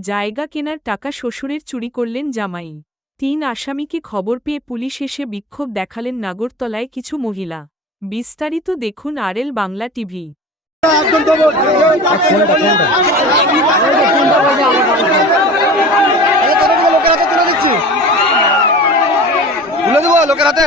জায়গা কেনার টাকা শ্বশুরের চুরি করলেন জামাই। তিন আসামিকে খবর পেয়ে পুলিশ এসে বিক্ষোভ দেখালেন নাগরতলায় কিছু মহিলা। বিস্তারিত দেখুন আরএল বাংলা টিভি। লোকের হাতে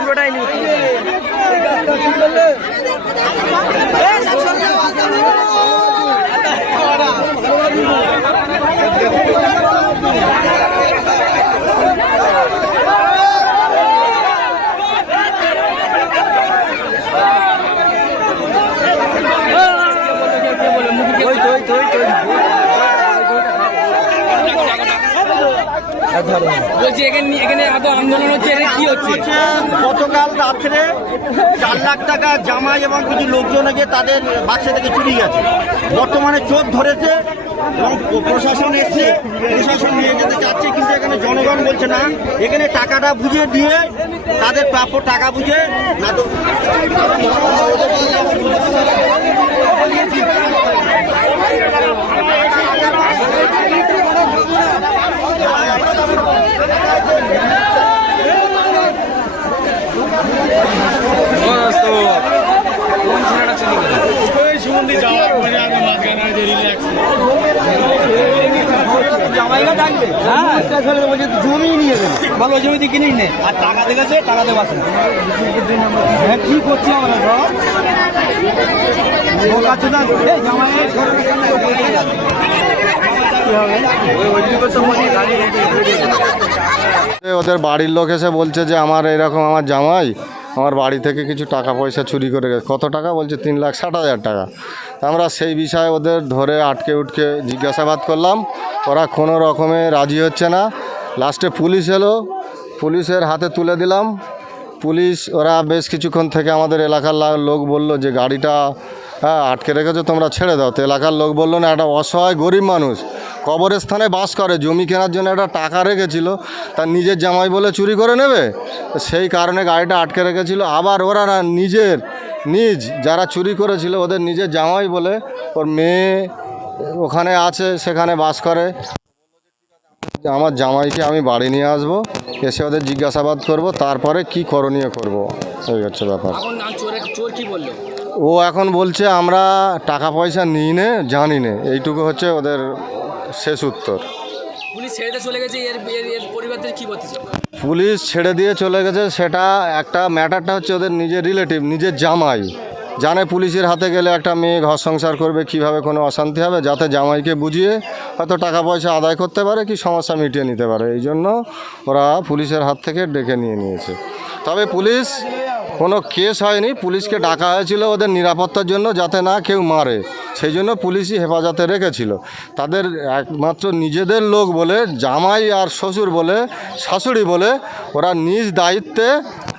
পুরোটাই নিউ ওই তো ওই তো ওই তো বলছি, এখানে এখানে এত আন্দোলন হচ্ছে কি হচ্ছে? গতকাল রাত্রে চার লাখ টাকা জামাই এবং কিছু লোকজন লোকজনকে তাদের বাক্সা থেকে চুরি গেছে। বর্তমানে চোর ধরেছে এবং প্রশাসন এসছে। প্রশাসন নিয়ে যেতে চাচ্ছে, কিন্তু এখানে জনগণ বলছে না। এখানে টাকাটা বুঝে দিয়ে তাদের প্রাপ্য টাকা বুঝে না তো জমি নিয়ে ভালো নে। আর টাকা দেখেছে টাকা হ্যাঁ কি করছি আমরা সব? ওদের বাড়ির লোক এসে বলছে যে আমার এরকম আমার জামাই আমার বাড়ি থেকে কিছু টাকা পয়সা চুরি করে গেছে। কত টাকা? বলছে তিন লাখ ষাট হাজার টাকা। আমরা সেই বিষয়ে ওদের ধরে আটকে উটকে জিজ্ঞাসাবাদ করলাম। ওরা কোনো রকমে রাজি হচ্ছে না। লাস্টে পুলিশ এলো। পুলিশের হাতে তুলে দিলাম। পুলিশ, ওরা বেশ কিছুক্ষণ থেকে আমাদের এলাকার লোক বলল যে, গাড়িটা হ্যাঁ আটকে রেখেছো, তোমরা ছেড়ে দাও। তো এলাকার লোক বলল, না একটা অসহায়, গরিব মানুষ। কবরস্থানে বাস করে জমি কেনার জন্য একটা টাকা রেখেছিল তার নিজের জামাই বলে চুরি করে নেবে? সেই কারণে গাড়িটা আটকে রেখেছিল। আবার ওরা না নিজের নিজ যারা চুরি করেছিল ওদের নিজের জামাই বলে ওর মেয়ে ওখানে আছে সেখানে বাস করে। আমার জামাইকে আমি বাড়ি নিয়ে আসব এসে ওদের জিজ্ঞাসাবাদ করব তারপরে কি করণীয় করব? এই হচ্ছে ব্যাপার। ও এখন বলছে আমরা টাকা পয়সা নিই নে জানি নে এইটুকু হচ্ছে ওদের শেষ উত্তর। পুলিশ ছেড়ে দিয়ে চলে গেছে এর এর এর পরিবারদের কি করতেছে পুলিশ ছেড়ে দিয়ে চলে গেছে সেটা একটা ম্যাটারটা হচ্ছে ওদের নিজের রিলেটিভ নিজের জামাই। জানে পুলিশের হাতে গেলে একটা মেয়ে ঘর সংসার করবে কীভাবে কোনো অশান্তি হবে যাতে জামাইকে বুঝিয়ে হয়তো টাকা পয়সা আদায় করতে পারে কি সমস্যা মিটিয়ে নিতে পারে। এই জন্য ওরা পুলিশের হাত থেকে ডেকে নিয়ে নিয়েছে। তবে পুলিশ কোনো কেস হয়নি পুলিশকে ডাকা হয়েছিল ওদের নিরাপত্তার জন্য যাতে না কেউ মারে সেই জন্য পুলিশই হেফাজতে রেখেছিল। তাদের একমাত্র নিজেদের লোক বলে জামাই আর শ্বশুর বলে শাশুড়ি বলে ওরা নিজ দায়িত্বে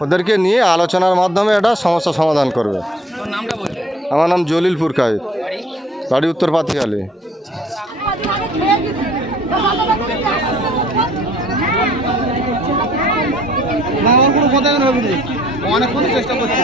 ওদেরকে নিয়ে আলোচনার মাধ্যমে এটা সমস্যা সমাধান করবে। আমার নাম জলিল পুরকায়েত বাড়ি? উত্তর পাতিখালি না আমার কোনো কথা হবে অনেকক্ষণ চেষ্টা করছি।